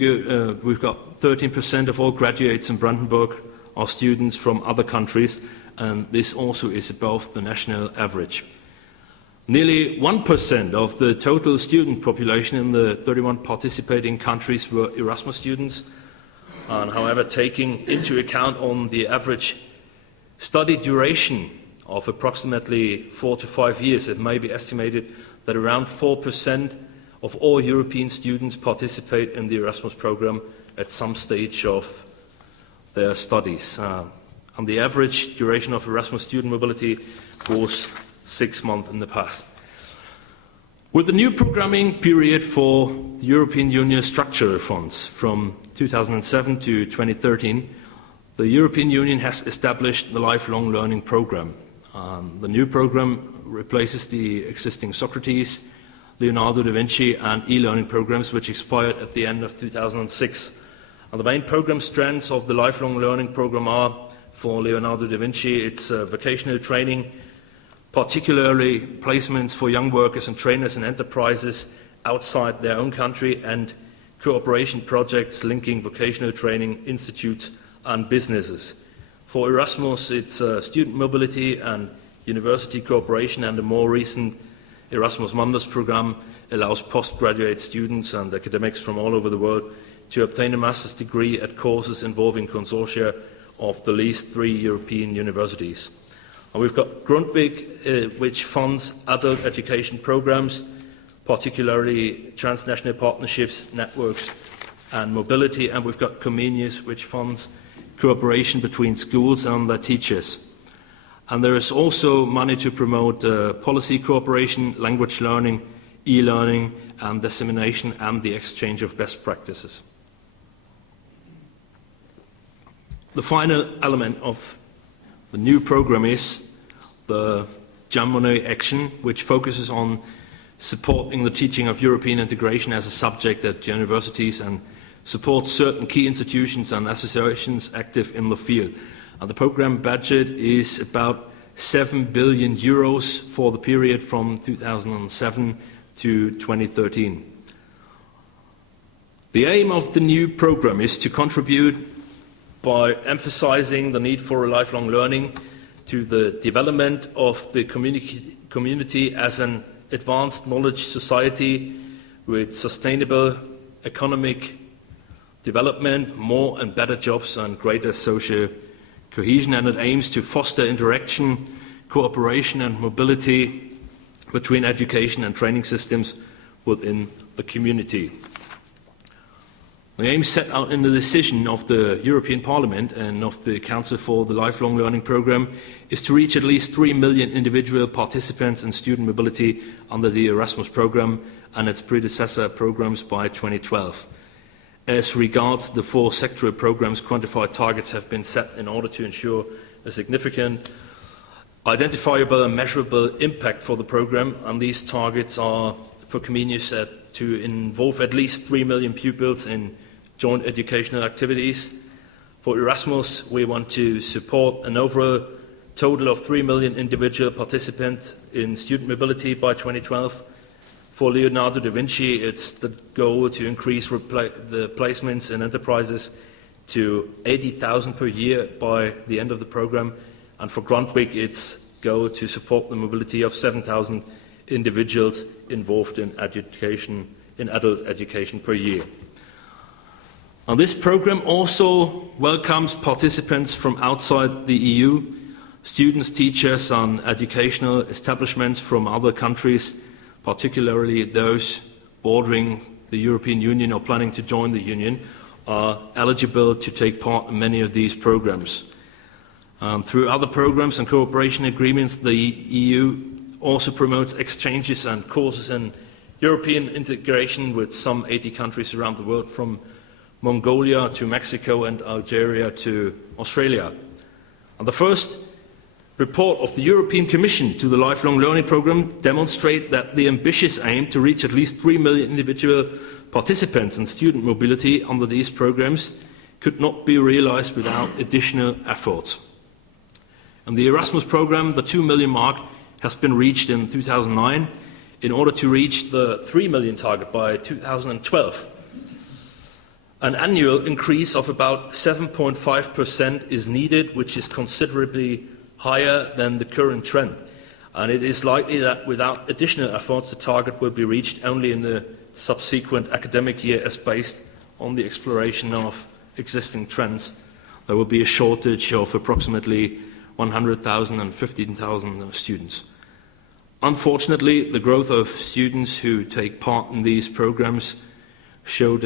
we've got 13% of all graduates in Brandenburg are students from other countries, and this also is above the national average. Nearly 1% of the total student population in the 31 participating countries were Erasmus students. And however, taking into account on the average study duration of approximately 4 to 5 years, it may be estimated that around 4% of all European students participate in the Erasmus program at some stage of their studies. And the average duration of Erasmus student mobility was 6 months in the past. With the new programming period for the European Union structural funds from 2007 to 2013, the European Union has established the lifelong learning program. The new program replaces the existing Socrates, Leonardo da Vinci and e-learning programs which expired at the end of 2006. And the main program strands of the lifelong learning program are, for Leonardo da Vinci, it's vocational training, particularly placements for young workers and trainers in enterprises outside their own country, and cooperation projects linking vocational training institutes and businesses. For Erasmus, it's student mobility and university cooperation, and the more recent Erasmus Mundus program allows postgraduate students and academics from all over the world to obtain a master's degree at courses involving consortia of the least 3 European universities. And we've got Grundtvig, which funds adult education programs, particularly transnational partnerships, networks and mobility, and we've got Comenius, which funds cooperation between schools and their teachers. And there is also money to promote policy cooperation, language learning, e-learning and dissemination and the exchange of best practices. The final element of the new program is the Jamone action, which focuses on supporting the teaching of European integration as a subject at universities and supports certain key institutions and associations active in the field. And the program budget is about 7 billion euros for the period from 2007 to 2013. The aim of the new program is to contribute by emphasizing the need for lifelong learning to the development of the community as an advanced knowledge society with sustainable economic development, more and better jobs and greater social cohesion, and it aims to foster interaction, cooperation and mobility between education and training systems within the community. The aim set out in the decision of the European Parliament and of the Council for the Lifelong Learning Programme is to reach at least 3 million individual participants in student mobility under the Erasmus programme and its predecessor programmes by 2012. As regards the 4 sectoral programmes, quantified targets have been set in order to ensure a significant, identifiable and measurable impact for the programme, and these targets are for Comenius to involve at least 3 million pupils in joint educational activities. For Erasmus, we want to support an overall total of 3 million individual participants in student mobility by 2012. For Leonardo da Vinci, it's the goal to increase the placements in enterprises to 80,000 per year by the end of the programme. And for Grundtvig, it's goal to support the mobility of 7,000 individuals involved in adult education per year. And this programme also welcomes participants from outside the EU, students, teachers and educational establishments from other countries, particularly those bordering the European Union or planning to join the Union, are eligible to take part in many of these programmes. Through other programmes and cooperation agreements, the EU also promotes exchanges and courses in European integration with some 80 countries around the world, from Mongolia to Mexico and Algeria to Australia. And the first report of the European Commission to the Lifelong Learning Programme demonstrates that the ambitious aim to reach at least 3 million individual participants in student mobility under these programmes could not be realised without additional efforts. In the Erasmus programme, the 2 million mark has been reached in 2009 in order to reach the 3 million target by 2012. An annual increase of about 7.5% is needed, which is considerably higher than the current trend. And it is likely that without additional efforts, the target will be reached only in the subsequent academic year as based on the exploration of existing trends. There will be a shortage of approximately 100,000 and 15,000 students. Unfortunately, the growth of students who take part in these programs showed